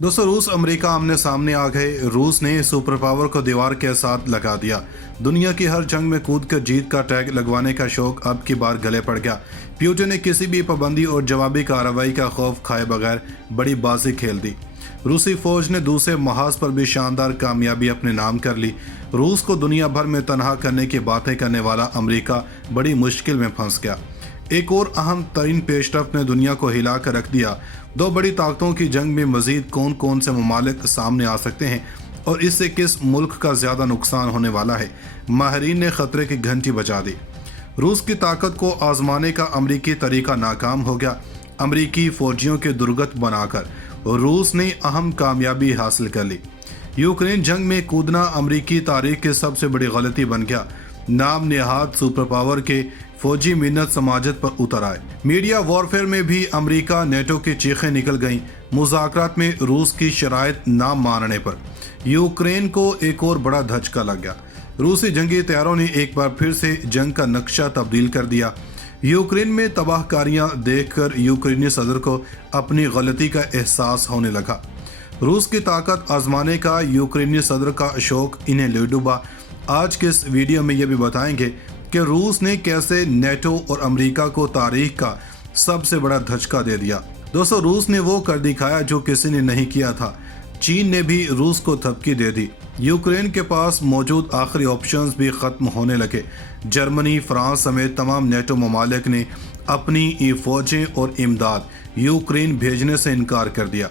दोस्तों, रूस अमेरिका आमने सामने आ गए। रूस ने सुपर पावर को दीवार के साथ लगा दिया। दुनिया की हर जंग में कूद कर जीत का टैग लगवाने का शौक अब की बार गले पड़ गया। प्यूटिन ने किसी भी पाबंदी और जवाबी कार्रवाई का खौफ खाए बगैर बड़ी बाजी खेल दी। रूसी फौज ने दूसरे महाज पर भी शानदार कामयाबी अपने नाम कर ली। रूस को दुनिया भर में तनहा करने की बातें करने वाला अमेरिका बड़ी मुश्किल में फंस गया। एक और अहम तरीन पेशरफ्त ने दुनिया को हिला कर रख दिया। दो बड़ी ताकतों की जंग में मजीद कौन कौन से ममालिक सामने आ सकते हैं और इससे किस मुल्क का ज़्यादा नुकसान होने वाला है, माहिरीन ने खतरे की घंटी बजा दी। रूस की ताकत को आजमाने का अमरीकी तरीका नाकाम हो गया। अमरीकी फौजियों के दुर्गत बनाकर रूस ने अहम कामयाबी हासिल कर ली। यूक्रेन जंग में कूदना अमरीकी तारीख की सबसे बड़ी गलती बन गया। नाम नेहाद सुपर पावर के फौजी मिन्नत समाजत पर उतर आए। मीडिया वॉरफेयर में भी अमेरिका नेटो की चीखें निकल गईं। मुज़ाकरात में रूस की शराइत ना मानने पर यूक्रेन को एक और बड़ा धचका लग गया। रूसी जंगी तैयारों ने एक बार फिर से जंग का नक्शा तब्दील कर दिया। यूक्रेन में तबाहकारियां देखकर यूक्रेनी सदर को अपनी गलती का एहसास होने लगा। रूस की ताकत आजमाने का यूक्रेनी सदर का शौक इन्हें ले डूबा। आज के इस वीडियो में ये भी बताएंगे कि रूस ने कैसे नेटो और अमेरिका को तारीख का सबसे बड़ा धचका दे दिया। दोस्तों, रूस ने वो कर दिखाया जो किसी ने नहीं किया था। चीन ने भी रूस को थपकी दे दी। यूक्रेन के पास मौजूद आखिरी ऑप्शंस भी खत्म होने लगे। जर्मनी, फ्रांस समेत तमाम नेटो ममालिक ने अपनी फौजें और इमदाद यूक्रेन भेजने से इनकार कर दिया।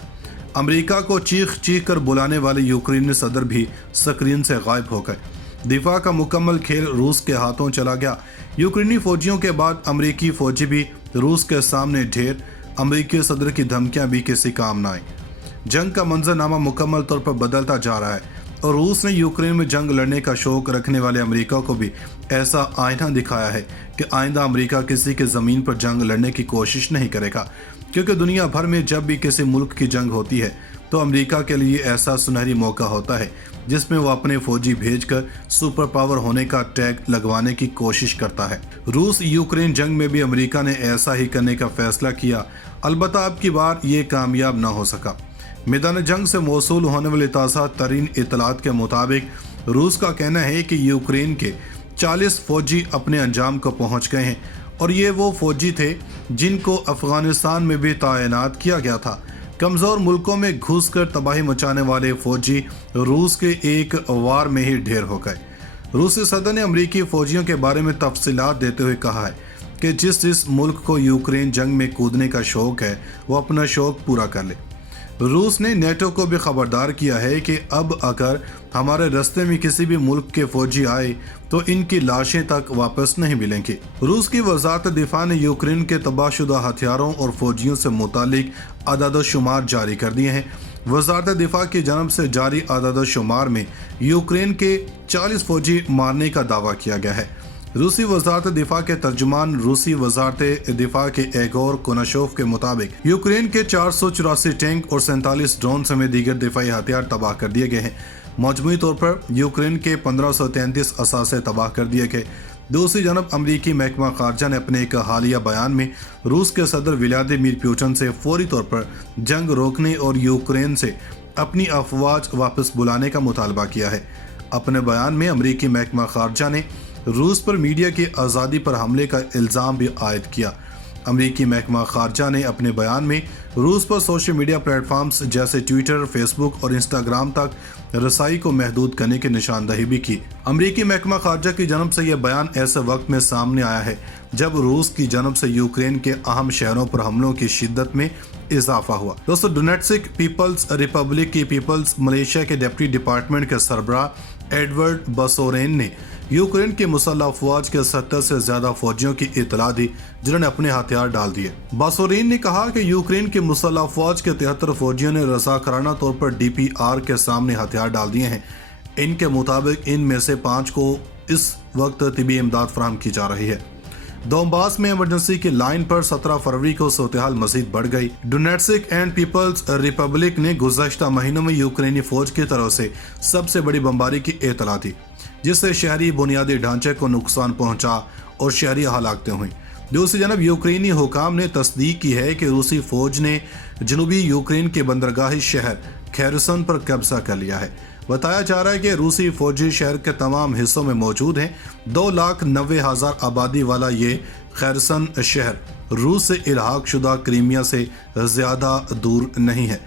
अमेरिका को चीख चीख कर बुलाने वाले यूक्रेनी सदर भी स्क्रीन से गायब हो गए। दिफा का मुकम्मल खेल रूस के हाथों चला गया। यूक्रेनी फौजियों के बाद अमेरिकी फौजी भी रूस के सामने ढेर। अमेरिकी सदर की धमकियां भी किसी काम न आई। जंग का मंजरनामा मुकम्मल तौर पर बदलता जा रहा है और रूस ने यूक्रेन में जंग लड़ने का शौक रखने वाले अमेरिका को भी ऐसा आईना दिखाया है कि आइंदा अमेरिका किसी के ज़मीन पर जंग लड़ने की कोशिश नहीं करेगा, क्योंकि दुनिया भर में जब भी किसी मुल्क की जंग होती है तो अमेरिका के लिए ऐसा सुनहरी मौका होता है जिसमें वो अपने फौजी भेजकर सुपर पावर होने का टैग लगवाने की कोशिश करता है। रूस यूक्रेन जंग में भी अमेरिका ने ऐसा ही करने का फैसला किया, अलबत्ता अब की बार ये कामयाब न हो सका। मैदान जंग से मौसूल होने वाली ताज़ा तरीन इतलात के मुताबिक रूस का कहना है कि यूक्रेन के 40 फौजी अपने अंजाम को पहुंच गए हैं और ये वो फौजी थे जिनको अफगानिस्तान में भी तैनात किया गया था। कमज़ोर मुल्कों में घुसकर तबाही मचाने वाले फौजी रूस के एक वार में ही ढेर हो गए। रूसी सदर ने अमरीकी फौजियों के बारे में तफसीलात देते हुए कहा है कि जिस मुल्क को यूक्रेन जंग में कूदने का शौक है वो अपना शौक पूरा कर ले। रूस ने नेटो को भी खबरदार किया है कि अब अगर हमारे रास्ते में किसी भी मुल्क के फौजी आए तो इनकी लाशें तक वापस नहीं मिलेंगी। रूस की वजारत दिफा ने यूक्रेन के तबाहशुदा हथियारों और फौजियों से मुतालिक अदद शुमार जारी कर दिए हैं। वजारत दिफा की जानब से जारी अदद शुमार में यूक्रेन के 40 फौजी मारने का दावा किया गया है। रूसी वजारत दिफा के तर्जुमान रूसी वजारत दिफा के एगोर कोनाशोव के मुताबिक यूक्रेन के 484 टैंक और 47 ड्रोन समेत दीगर दिफाई हथियार तबाह कर दिए गए हैं। मजमूई तौर पर यूक्रेन के 1533 असासे तबाह कर दिए गए। दूसरी जानब अमरीकी महकमा खारजा ने अपने एक हालिया बयान में रूस के सदर व्लादिमीर पुतिन से फौरी तौर पर जंग रोकने और यूक्रेन से अपनी अफवाज वापस बुलाने का मुतालबा किया है। अपने बयान में अमरीकी महकमा खारजा ने रूस पर मीडिया की आज़ादी पर हमले का इल्ज़ाम भी आयद किया। अमरीकी महकमा खारजा ने अपने बयान में रूस पर सोशल मीडिया प्लेटफॉर्म्स जैसे ट्विटर, फेसबुक और इंस्टाग्राम तक रसाई को महदूद करने की निशानदही भी की। अमरीकी महकमा खारजा की जानब से यह बयान ऐसे वक्त में सामने आया है जब रूस की जानब से यूक्रेन के अहम शहरों पर हमलों की शिद्दत में इजाफा हुआ। दोस्तों, डोनेट्स्क पीपल्स रिपब्लिक की पीपल्स मलेशिया के डिप्टी डिपार्टमेंट के सरबराह एडवर्ड बसोरेन ने यूक्रेन के मुसल्लह अफवाज के 70 से ज्यादा फौजियों की इतला दी जिन्होंने अपने हथियार डाल दिए। बासोरीन ने कहा कि यूक्रेन के मुसल्लह अफवाज के 73 फौजियों ने रज़ाकाराना तौर पर DPR के सामने हथियार डाल दिए हैं। इनके मुताबिक इनमें से 5 को इस वक्त तिबी इमदाद फराहम की जा रही है। दोनबास में इमरजेंसी की लाइन पर 17 फरवरी को सूरत-ए-हाल मजीद बढ़ गई। डोनेट्स्क एंड पीपल्स रिपब्लिक ने गुज़श्ता महीनों में यूक्रेनी फौज की तरफ से सबसे बड़ी बमबारी की इतला दी, जिससे शहरी बुनियादी ढांचे को नुकसान पहुंचा और शहरी हलाकतें हुई। दूसरी जानब यूक्रेनी हुकाम ने तस्दीक की है कि रूसी फौज ने जनूबी यूक्रेन के बंदरगाही शहर खेरसन पर कब्जा कर लिया है। बताया जा रहा है कि रूसी फौजी शहर के तमाम हिस्सों में मौजूद हैं। 2,90,000 आबादी वाला ये खेरसन शहर रूस से इल्हाक शुदा क्रीमिया से ज़्यादा दूर नहीं है।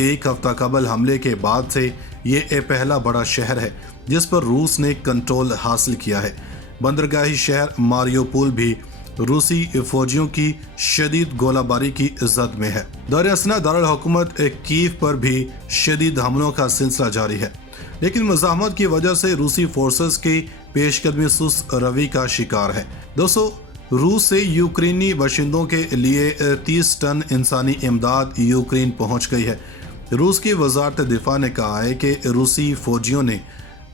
एक हफ्ता कबल हमले के बाद से ये पहला बड़ा शहर है जिस पर रूस ने कंट्रोल हासिल किया है। बंदरगाही शहर मारियोपोल भी रूसी फौजियों की शदीद गोलाबारी की जद में है। दार असना दारुल हुकूमत कीव पर भी शदीद हमलों का सिलसिला जारी है, लेकिन मज़ाहमत की वजह से रूसी फोर्सेस की पेशकदमी सुस्त रवि का शिकार है। दोस्तों, रूस से यूक्रेनी बाशिंदों के लिए 30 टन इंसानी इमदाद यूक्रेन पहुंच गई है। रूस की वजारत दिफा ने कहा है कि रूसी फौजियों ने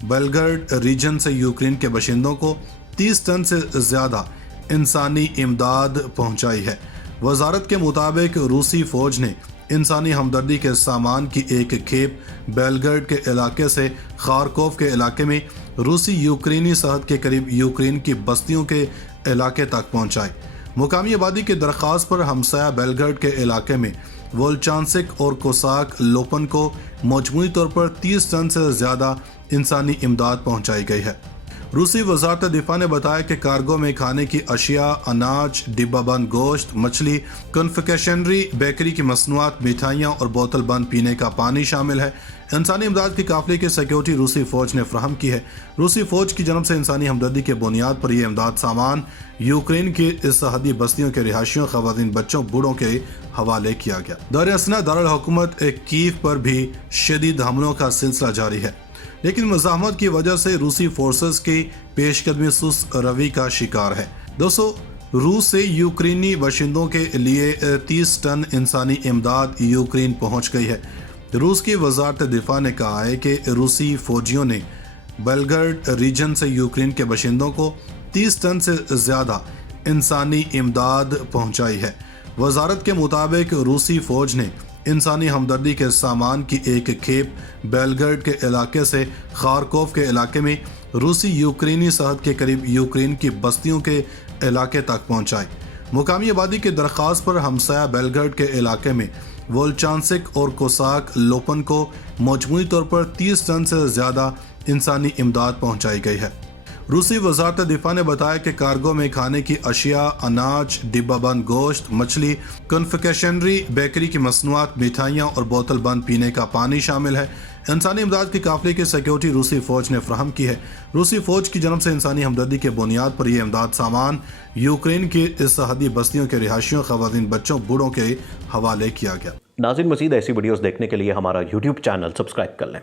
बेलग्राड रीजन से यूक्रेन के बाशिंदों को 30 टन से ज़्यादा इंसानी इमदाद पहुंचाई है। वजारत के मुताबिक रूसी फौज ने इंसानी हमदर्दी के सामान की एक खेप बेलग्राड के इलाके से खारकोव के इलाके में रूसी यूक्रेनी सरहद के करीब यूक्रेन की बस्तियों के इलाके तक पहुंचाई। मुकामी आबादी की दरख्वास्त पर हमसाया बेलग्राड के इलाके में वोल्चांसिक और कोसाक लोपन को मजमूई तौर पर 30 टन से ज़्यादा इंसानी इमदाद पहुंचाई गई है। रूसी वजारत दिफा ने बताया कि कार्गो में खाने की अशिया, अनाज, डिब्बाबंद गोश्त, मछली, कन्फेक्शनरी, बेकरी की मसनूआत, मिठाइयाँ और बोतल बंद पीने का पानी शामिल है। इंसानी इमदाद की काफिले की सिक्योरिटी रूसी फौज ने फ्राहम की है। रूसी फौज की जनब से इंसानी हमदर्दी के बुनियाद पर यह इमदाद सामान यूक्रेन की इस सरहदी बस्तियों के रिहायशियों, खवातीन, बच्चों, बूढ़ों के हवाले किया गया। दार असना दारुल हुकूमत कीव पर भी शदीद हमलों का सिलसिला जारी है, लेकिन मज़ाहमत की वजह से रूसी फोर्सेस की पेशकदमी सुस्त रवि का शिकार है। दोस्तों, रूस से यूक्रेनी बाशिंदों के लिए 30 टन इंसानी इमदाद यूक्रेन पहुंच गई है। रूस की वजारत दिफा ने कहा है कि रूसी फौजियों ने बेलग्राड रीजन से यूक्रेन के बाशिंदों को 30 टन से ज़्यादा इंसानी इमदाद पहुंचाई है। वजारत के मुताबिक रूसी फौज ने इंसानी हमदर्दी के सामान की एक खेप बेलग्राड के इलाके से खारकोव के इलाके में रूसी यूक्रेनी सरहद के करीब यूक्रेन की बस्तियों के इलाके तक पहुंचाई। मुकामी आबादी की दरख्वास्त पर हमसाया बेलग्राड के इलाके में वोल्चांसिक और कोसाक लोपन को मजमूई तौर पर 30 टन से ज़्यादा इंसानी इमदाद पहुंचाई गई है। रूसी वजारत दिफा ने बताया कि कार्गो में खाने की अशिया, अनाज, डिब्बाबंद गोश्त, मछली, कन्फेक्शनरी, बेकरी की मसनूआत, मिठाइयाँ और बोतल बंद पीने का पानी शामिल है। इंसानी इमदाद की काफिले की सिक्योरिटी रूसी फौज ने फ्राहम की है। रूसी फौज की जनब से इंसानी हमदर्दी के बुनियाद पर यह इमदाद सामान यूक्रेन की इस सरहदी बस्तियों के रिहायशियों, खवातीन, बच्चों, बूढ़ों के हवाले किया गया। नाज़रीन, मज़ीद ऐसी वीडियोस देखने के लिए हमारा YouTube चैनल सब्सक्राइब कर लें।